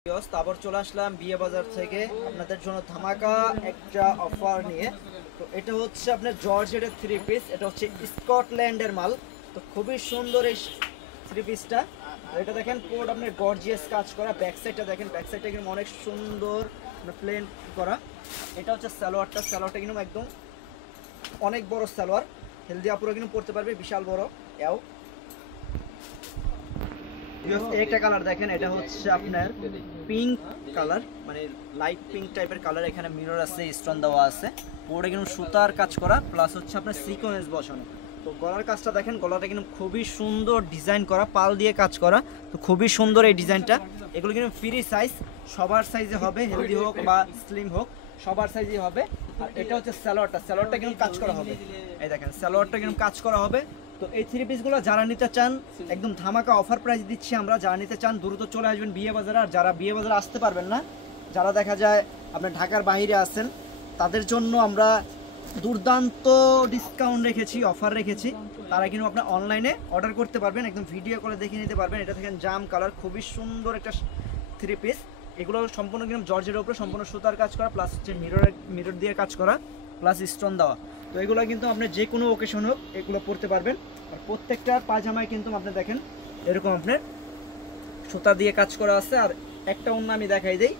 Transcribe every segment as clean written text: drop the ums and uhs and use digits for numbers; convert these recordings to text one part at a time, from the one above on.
তারপর চলে আসলাম বিয়ে বাজার থেকে আপনাদের জন্য ধামাকা একটা অফার নিয়ে। তো এটা হচ্ছে আপনার জর্জেটের থ্রি পিস, এটা হচ্ছে স্কটল্যান্ডের মাল। তো খুবই সুন্দর এই থ্রি পিসটা। এটা দেখেন পুরোটা আপনার গর্জিয়াস কাজ করা, ব্যাক সাইডটা দেখেন, ব্যাক সাইডটা কিন্তু অনেক সুন্দর প্লেন করা। এটা হচ্ছে সালোয়ারটা কিন্তু একদম অনেক বড় সালোয়ার, হেলদি আপুরা কিন্তু পড়তে পারবে, বিশাল বড় এও। একটা কালার দেখেন, এটা হচ্ছে আপনার পিঙ্ক কালার, মানে লাইট পিঙ্ক টাইপের কালার। এখানে মিরর আছে, স্টোন দেওয়া আছে, পুরোটা কিন্তু সুতার কাজ করা, প্লাস হচ্ছে আপনার সিকোয়েন্স বসানো। তো গলার কাজটা দেখেন, গলাটা কিন্তু খুবই সুন্দর ডিজাইন করা, পাল দিয়ে কাজ করা। তো খুবই সুন্দর এই ডিজাইনটা। এগুলো কিন্তু ফ্রি সাইজ, সবার সাইজে হবে, হেলদি হোক বা স্লিম হোক সবার সাইজে হবে। আর এটা হচ্ছে সালোয়ারটা কিন্তু কাজ করা হবে। এই দেখেন সালোয়ারটা কিন্তু কাজ করা হবে। তো এই থ্রি পিসগুলো যারা নিতে চান একদম ধামাকা অফার প্রাইস দিচ্ছি আমরা। যারা নিতে চান দ্রুত চলে আসবেন বিয়ে বাজারে। আর যারা বিয়ে বাজারে আসতে পারবেন না, যারা দেখা যায় আপনার ঢাকার বাইরে আছেন, তাদের জন্য আমরা দুর্দান্ত ডিসকাউন্ট রেখেছি, অফার রেখেছি। তারা কিন্তু আপনার অনলাইনে অর্ডার করতে পারবেন, একদম ভিডিও করে দেখে নিতে পারবেন। এটা দেখেন জাম কালার, খুবই সুন্দর একটা থ্রি পিস। এগুলো সম্পূর্ণ কিন্তু জর্জের উপরে সম্পূর্ণ সুতার কাজ করা, প্লাস হচ্ছে মিরর দিয়ে কাজ করা, প্লাস স্টোন দেওয়া। তো এগুলো কিন্তু আপনি যে কোনো ওকেশন হোক এগুলো পরতে পারবেন। আর প্রত্যেকটা পায়জামায় কিন্তু আপনি দেখেন এরকম আপনার সুতা দিয়ে কাজ করা আছে। আর একটা ওড়না আমি দেখাই দিই,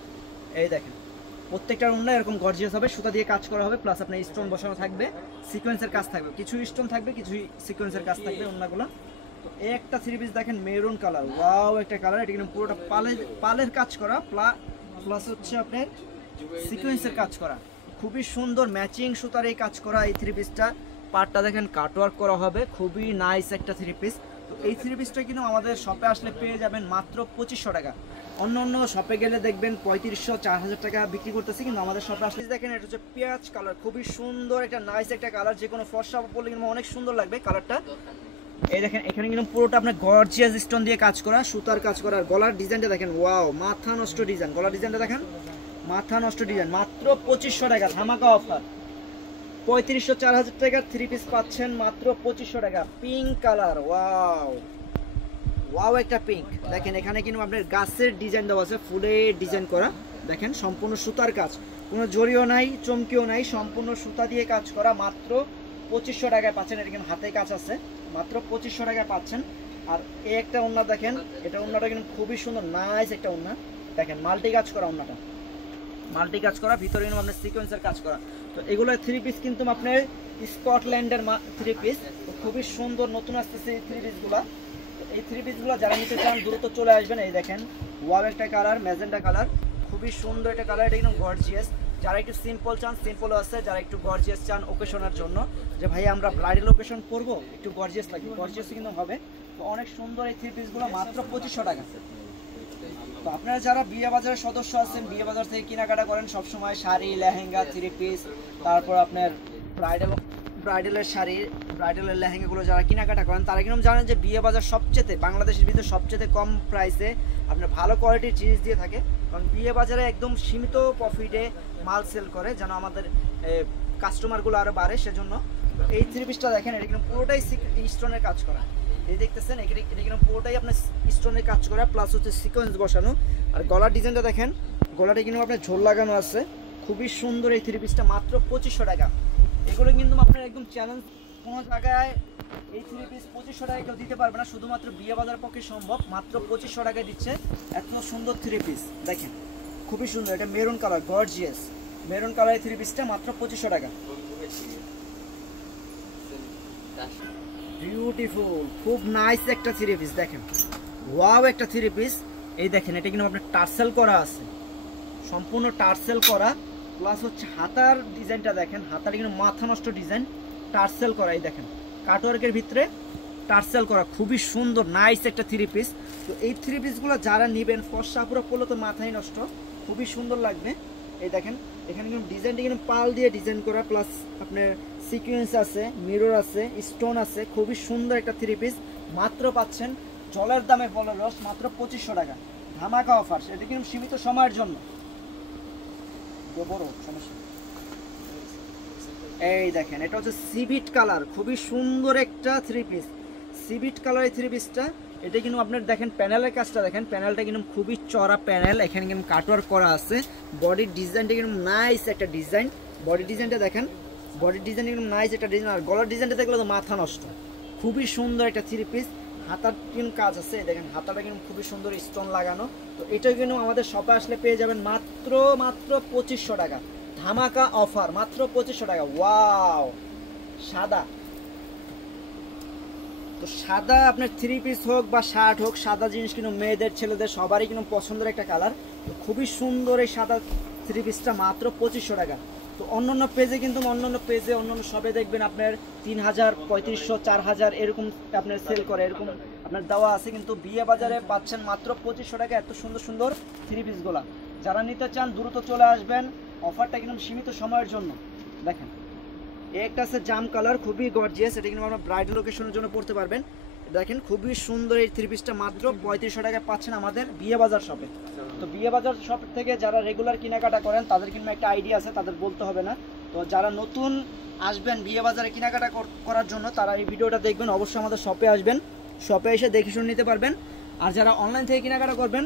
এই দেখেন প্রত্যেকটা ওড়না এরকম গর্জিয়াস হবে, সুতা দিয়ে কাজ করা হবে, প্লাস আপনার স্টোন বসানো থাকবে, সিকোয়েন্সের কাজ থাকবে, কিছু স্টোন থাকবে, কিছু সিকোয়েন্সের কাজ থাকবে ওড়নাগুলো। তো এই একটা থ্রি পিস দেখেন মেরুন কালার, ওয়াও একটা কালার। এটা কিন্তু পুরোটা পালের কাজ করা, প্লাস হচ্ছে আপনার সিকোয়েন্সের কাজ করা, খুবই সুন্দর ম্যাচিং সুতার এই কাজ করা এই থ্রি পিসটা। পার্টটা দেখেন কাটওয়ার্ক করা হবে, খুবই নাইস একটা থ্রি পিস। তো এই থ্রি পিসটা কিন্তু আমাদের শপে আসলে পেয়ে যাবেন মাত্র 2500 টাকা। অন্য শপে গেলে দেখবেন 3500 4000 টাকা বিক্রি করতেছি, কিন্তু আমাদের শপে আসলে দেখেন এটা হচ্ছে পেঁয়াজ কালার, খুবই সুন্দর একটা নাইস একটা কালার। যে কোনো ফর্সা পরলে কিন্তু অনেক সুন্দর লাগবে কালারটা। এই দেখেন এখানে কিন্তু পুরোটা আপনার গর্জিয়াস স্টোন দিয়ে কাজ করা, সুতার কাজ করা। গলার ডিজাইনটা দেখেন, ওয়াও মাথা নষ্ট ডিজাইন। গলার ডিজাইনটা দেখেন, মাথা নষ্ট ডিজাইন। মাত্র 2500 টাকা ধামাকা অফার। 3500 4000 টাকার থ্রি পিস পাচ্ছেন মাত্র 2500 টাকা। পিঙ্ক কালার, ওয়াও একটা পিঙ্ক। দেখেন এখানে কিন্তু আপনার গাছের ডিজাইন দেওয়া আছে, ফুলের ডিজাইন করা। দেখেন সম্পূর্ণ সুতার কাজ, কোনো জরিও নাই, চমকিও নাই, সম্পূর্ণ সুতা দিয়ে কাজ করা। মাত্র 2500 টাকায় পাচ্ছেন। এটা কিন্তু হাতে কাজ আছে, মাত্র 2500 টাকায় পাচ্ছেন। আর এই একটা ওড়না দেখেন, এটা ওড়নাটা কিন্তু খুবই সুন্দর নাইস একটা ওড়না। দেখেন মাল্টি কাজ করা ওড়নাটা, মাল্টি কাজ করা, ভিতরে কিন্তু আপনার সিকোয়েন্সের কাজ করা। তো এগুলো থ্রি পিস কিন্তু আপনার স্কটল্যান্ডের থ্রি পিস, খুবই সুন্দর নতুন আসতেছে এই থ্রি পিসগুলো। এই থ্রি পিসগুলো যারা নিতে চান দ্রুত চলে আসবেন। এই দেখেন ওয়াও একটা কালার, ম্যাজেন্টা কালার, খুবই সুন্দর একটা কালার। এটা কিন্তু গর্জিয়াস। যারা একটু সিম্পল চান সিম্পলও আছে, যারা একটু গর্জিয়াস চান ওকেশনের জন্য, যে ভাই আমরা ব্রাইডাল ওকেশন করবো একটু গর্জিয়াস লাগবে, গর্জিয়াস কিন্তু হবে। তো অনেক সুন্দর এই থ্রি পিসগুলো মাত্র 2500 টাকা। তো আপনারা যারা বিয়ে বাজারের সদস্য আছেন, বিয়ে বাজার থেকে কেনাকাটা করেন সবসময়, শাড়ি, লেহেঙ্গা, থ্রি পিস, তারপর আপনার ব্রাইডালের শাড়ি, ব্রাইডালের লেহেঙ্গাগুলো যারা কেনাকাটা করেন, তারা কিন্তু জানেন যে বিয়ে বাজার সবচেয়ে বাংলাদেশের ভিতরে সবচেয়ে কম প্রাইসে আপনার ভালো কোয়ালিটির জিনিস দিয়ে থাকে। কারণ বিয়ে বাজারে একদম সীমিত প্রফিটে মাল সেল করে, যেন আমাদের কাস্টমারগুলো আরও বাড়ে সেজন্য। এই থ্রি পিসটা দেখেন, এটা কিন্তু পুরোটাই স্টোনের কাজ করা। এই দেখতেছেন এটা কিন্তু পুরোটাই আপনার স্টোনের কাজ করা, প্লাস হচ্ছে সিকোয়েন্স বসানো। আর গলার ডিজাইনটা দেখেন, গলাটা কিন্তু আপনার ঝোল লাগানো আছে, খুবই সুন্দর এই থ্রি পিসটা মাত্র 2500 টাকা। এগুলো কিন্তু আপনার একদম চ্যালেঞ্জ, কোনো জায়গায় এই থ্রি পিস 2500 টাকায় কেউ দিতে পারবে না, শুধুমাত্র বিয়ে বাজারের পক্ষে সম্ভব। মাত্র 2500 টাকায় দিচ্ছে এত সুন্দর থ্রি পিস। দেখেন খুবই সুন্দর, এটা maroon colour, gorgeous maroon colour এই থ্রি পিসটা মাত্র 2500 টাকা। বিউটিফুল, খুব নাইস একটা থ্রি পিস। দেখেন ওয়াও একটা থ্রি পিস। এই দেখেন এটা কিন্তু আপনার টার্সেল করা আছে, সম্পূর্ণ টার্সেল করা, প্লাস হচ্ছে হাতার ডিজাইনটা দেখেন, হাতার কিন্তু মাথা নষ্ট ডিজাইন, টার্সেল করা। এই দেখেন কাটওয়ার্কের ভিতরে টার্সেল করা, খুবই সুন্দর নাইস একটা থ্রি পিস। তো এই থ্রি পিসগুলো যারা নেবেন ফর্সা পুরো পড়লে তো মাথায় নষ্ট, খুবই সুন্দর লাগবে। এই দেখেন এখানে কিন্তু ডিজাইনটা কিন্তু পাল দিয়ে ডিজাইন করা, প্লাস আপনার সিকোয়েন্স আছে, মিরর আছে, স্টোন আছে, খুবই সুন্দর একটা থ্রি পিস। মাত্র পাচ্ছেন জলের দামে ফলের রস, মাত্র 2500 টাকা ধামাকা অফার। এটা কিন্তু সীমিত সময়ের জন্য। বড় সমস্যা। এই দেখেন এটা হচ্ছে সিভিট কালার, খুবই সুন্দর একটা থ্রি পিস, সিভিট কালার এই থ্রি পিসটা। এটা কিন্তু আপনার দেখেন প্যানেলের কাজটা দেখেন, প্যানেলটা কিন্তু খুবই চড়া প্যানেল, এখানে কিন্তু কাটওয়ার্ক করা আছে। বডির ডিজাইনটা কিন্তু নাইস একটা ডিজাইন, বডি ডিজাইনটা দেখেন, বডির ডিজাইনটা কিন্তু নাইস একটা ডিজাইন। আর গলার ডিজাইনটা দেখলে তো মাথা নষ্ট, খুবই সুন্দর একটা 3 পিস। হাতার কিন্তু কাজ আছে, দেখেন হাতাটা কিন্তু খুবই সুন্দর স্টোন লাগানো। তো এটা কিন্তু আমাদের শপে আসলে পেয়ে যাবেন মাত্র 2500 টাকা, ধামাকা অফার, মাত্র 2500 টাকা। ওয়াও, সাদা, তো সাদা আপনার 3 পিস হোক বা শার্ট হোক, সাদা জিনিস কিন্তু মেয়েদের ছেলেদের সবারই কিন্তু পছন্দের একটা কালার। তো খুবই সুন্দর এই সাদা 3 পিসটা মাত্র 2500 টাকা। তো অন্যান্য পেজে কিন্তু অন্যান্য শপে দেখবেন আপনার 3000, 3500, 4000 এরকম আপনার সেল করে, এরকম আপনার দেওয়া আছে। কিন্তু বিয়ে বাজারে পাচ্ছেন মাত্র 2500 টাকা এত সুন্দর সুন্দর 3 পিসগুলা। যারা নিতে চান দ্রুত চলে আসবেন, অফারটা কিন্তু সীমিত সময়ের জন্য। দেখেন একটা আছে জাম কালার, খুবই গর্জিয়াস, এটা কিন্তু আপনারা ব্রাইডাল ওকেশনের জন্য পড়তে পারবেন। দেখেন খুবই সুন্দর এই 3 পিসটা মাত্র 3500 টাকায় পাচ্ছেন আমাদের বিয়ে বাজার শপে। তো বিয়ে বাজার শপ থেকে যারা রেগুলার কেনাকাটা করেন তাদের কিন্তু একটা আইডিয়া আছে, তাদের বলতে হবে না। তো যারা নতুন আসবেন বিয়ে বাজারে কেনাকাটা করার জন্য তারা এই ভিডিওটা দেখবেন, অবশ্যই আমাদের শপে আসবেন, শপে এসে দেখে শুনে নিতে পারবেন। আর যারা অনলাইন থেকে কেনাকাটা করবেন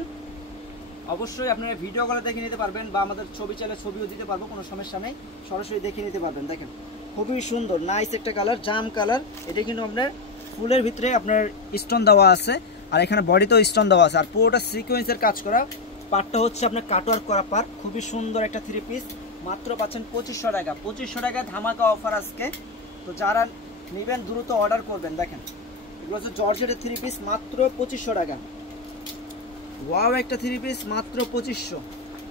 অবশ্যই আপনারা ভিডিও কলে দেখে নিতে পারবেন, বা আমাদের ছবি চাইলে ছবিও দিতে পারবো, কোনো সমস্যা নেই, সরাসরি দেখে নিতে পারবেন। দেখেন খুবই সুন্দর নাইস একটা কালার, জাম কালার। এটা কিন্তু আপনার ফুলের ভিতরে আপনার স্টোন দেওয়া আছে, আর এখানে বডিতেও স্টোন দেওয়া আছে, আর পুরোটা সিকোয়েন্সের কাজ করা। পার্টটা হচ্ছে আপনার কাটওয়ার্ক করা পার্ট, খুবই সুন্দর একটা 3 পিস, মাত্র পাচ্ছেন 2500 টাকা। 2500 টাকায় ধামাকা অফার আজকে। তো যারা নেবেন দ্রুত অর্ডার করবেন। দেখেন এগুলো হচ্ছে জর্জেটের 3 পিস, মাত্র 2500 টাকা। ওয়াও, একটা 3 পিস মাত্র 2500।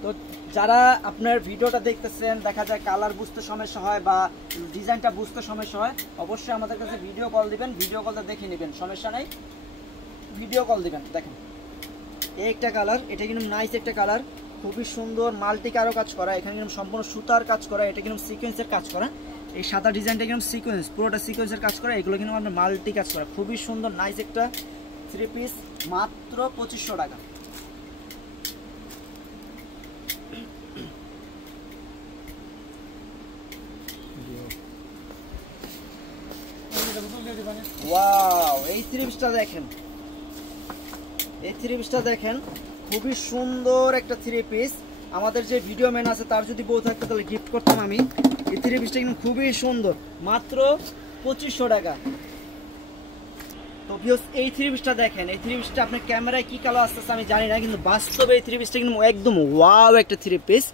তো যারা আপনার ভিডিওটা দেখতেছেন, দেখা যায় কালার বুঝতে সমস্যা হয় বা ডিজাইনটা বুঝতে সমস্যা হয়, অবশ্যই আমাদের কাছে ভিডিও কল দিবেন, ভিডিও কলটা দেখে নেবেন, সমস্যা নেই, ভিডিও কল দিবেন। দেখেন এই একটা কালার, এটা কিন্তু নাইস একটা কালার, খুবই সুন্দর মাল্টি কারো কাজ করা, এখানে কিন্তু সম্পূর্ণ সুতার কাজ করা, এটা কিন্তু সিকোয়েন্সের কাজ করা। এই সাদা ডিজাইনটা কিন্তু সিকোয়েন্স, পুরোটা সিকোয়েন্সের কাজ করা, এগুলো কিন্তু আপনার মাল্টি কাজ করা, খুবই সুন্দর নাইস একটা 3 পিস, মাত্র 2500 টাকা। ওয়াও, এই 3 পিসটা দেখেন, এই 3 পিসটা দেখেন, খুবই সুন্দর একটা 3 পিস। আমাদের যে ভিডিও ম্যান আছে তার যদি বউ থাকতো তাহলে গিফট করতাম আমি। এই 3 পিসটা কিন্তু খুবই সুন্দর, মাত্র 2500 টাকা। তো ভিউয়ার্স এই 3 পিসটা দেখেন, এই 3 পিসটা আপনার ক্যামেরায় কি কালার আসতেছে আমি জানি না, কিন্তু বাস্তবে এই 3 পিসটা কিন্তু একদম ওয়াও একটা 3 পিস,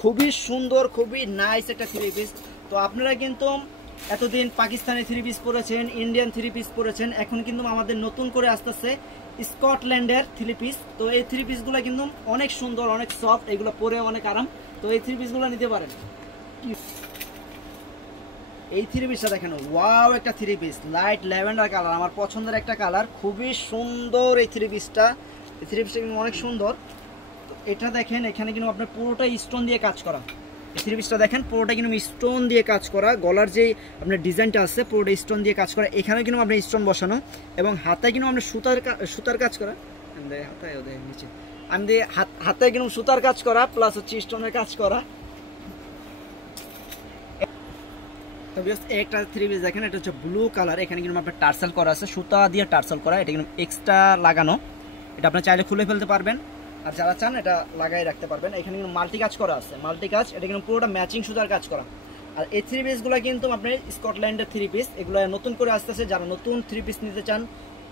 খুবই সুন্দর, খুবই নাইস একটা 3 পিস। তো আপনারা কিন্তু এতদিন পাকিস্তানি 3 পিস পরেছেন, ইন্ডিয়ান 3 পিস পরেছেন, এখন কিন্তু আমাদের নতুন করে আসতেছে স্কটল্যান্ডের 3 পিস। তো এই 3 পিসগুলো কিন্তু অনেক সুন্দর, অনেক সফট, এগুলো পরে অনেক আরাম। তো এই 3 পিসগুলো নিতে পারেন। এই 3 পিসটা দেখেন, ওয়াও একটা 3 পিস, লাইট ল্যাভেন্ডার কালার, আমার পছন্দের একটা কালার, খুবই সুন্দর এই 3 পিসটা। এই 3 পিসটা কিন্তু অনেক সুন্দর। তো এটা দেখেন, এখানে কিন্তু আপনার পুরোটাই স্টোন দিয়ে কাজ করা। এই 3 পিসটা দেখেন পুরোটা কিন্তু স্টোন দিয়ে কাজ করা, গলার যে আপনার ডিজাইনটা আছে পুরোটা স্টোন দিয়ে কাজ করা, এখানে কিন্তু আপনার স্টোন বসানো, এবং হাতায় কিন্তু আপনার সুতার কাজ করা, হাতায় নিচে আমি দিয়ে হাতায় কিন্তু সুতার কাজ করা, প্লাস হচ্ছে স্টোনের কাজ করা। একটা 3 পিস দেখেন, এটা হচ্ছে ব্লু কালার, এখানে কিন্তু আপনার টার্সেল করা আছে, সুতা দিয়ে টার্সেল করা, এটা কিন্তু এক্সট্রা লাগানো, এটা আপনার চাইলে খুলে ফেলতে পারবেন, আর যারা চান এটা লাগাই রাখতে পারবেন। এখানে কিন্তু মাল্টি কাজ করা আছে, মাল্টি কাজ, এটা কিন্তু পুরোটা ম্যাচিং সুতার কাজ করা। আর এই 3 পিসগুলো কিন্তু আপনার স্কটল্যান্ডের 3 পিস, এগুলো নতুন করে আসতেছে, যারা নতুন 3 পিস নিতে চান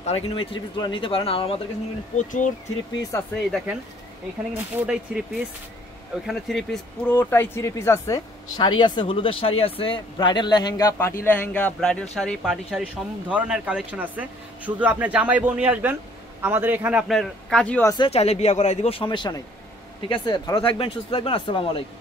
তারা কিন্তু এই 3 পিসগুলো নিতে পারেন। আর আমাদের কাছে কিন্তু প্রচুর 3 পিস আছে, এই দেখেন এখানে কিন্তু পুরোটাই 3 পিস, ওইখানে 3 পিস, পুরোটাই 3 পিস আছে। শাড়ি আছে, হলুদের শাড়ি আছে, bridal lehenga, party lehenga, bridal sari, party sari, সব ধরনের কালেকশন আছে। শুধু আপনি জামাই বউ নিয়ে আসবেন, আমাদের এখানে আপনার কাজীও আছে, চাইলে বিয়ে করাই দিব, সমস্যা নেই। ঠিক আছে, ভালো থাকবেন, সুস্থ থাকবেন, আসসালামু আলাইকুম।